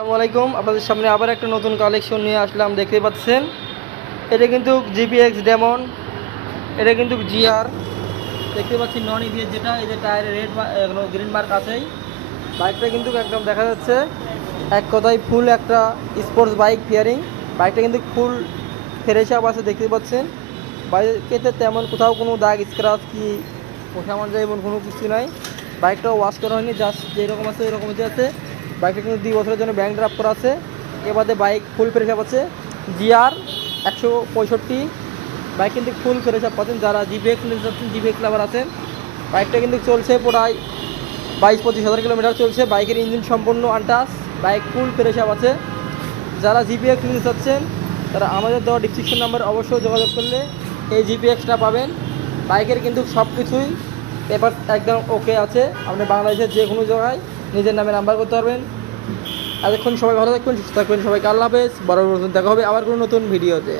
আসসালামু আলাইকুম। আপনাদের সামনে আবার একটা নতুন কালেকশন নিয়ে আসলাম। দেখতে পাচ্ছেন এটা কিন্তু জিপিএক্স ডেমন, এটা কিন্তু জিআর। দেখতে পাচ্ছি নন ইভিএস, যেটা এই যে টায়ারে রেড গ্রিন মার্ক আছেই। বাইকটা কিন্তু একদম দেখা যাচ্ছে এক কথায় ফুল একটা স্পোর্টস বাইক ফিয়ারিং। বাইকটা কিন্তু ফুল ফ্রেশ আপ আছে, দেখতে পাচ্ছেন। বাইকেতে তেমন কোথাও কোনো দাগ স্ক্র্যাচ কি পোষা মান যায় এমন কোনো কিছু নাই। বাইকটাও ওয়াশ করা হয়নি, জাস্ট যেরকম আছে এরকমই আছে। বাইকটা কিন্তু 2 বছরের জন্য ব্যাংক ড্রাফট করা আছে। এবারে বাইক ফুল ফ্রেশ আপ আছে। জিআর 165 বাইক কিন্তু ফুল ফ্রেশ আপ পাচ্ছেন যারা জিপিএক্স নিতে চাচ্ছেন, জিপিএক্স লাভার আছেন। বাইকটা কিন্তু চলছে প্রায় 22-25 হাজার কিলোমিটার চলছে। বাইকের ইঞ্জিন সম্পূর্ণ untouch, bike full fresh up আছে। যারা জিপিএক্স নিতে চাচ্ছেন তারা আমাদের দেওয়া ডিসক্রিপশন নাম্বার অবশ্যই যোগাযোগ করলে এই জিপিএক্সটা পাবেন। বাইকের কিন্তু সব কিছুই পেপার একদম ওকে আছে। আপনি বাংলাদেশের যে কোনো জায়গায় নিজের নামে নাম্বার করতে পারবেন। এতক্ষণ সবাই ভালো থাকবেন, সুস্থ থাকবেন। সবাইকে আল্লাহ হাফেজ। বড় দেখা হবে আবার কোনো নতুন ভিডিওতে।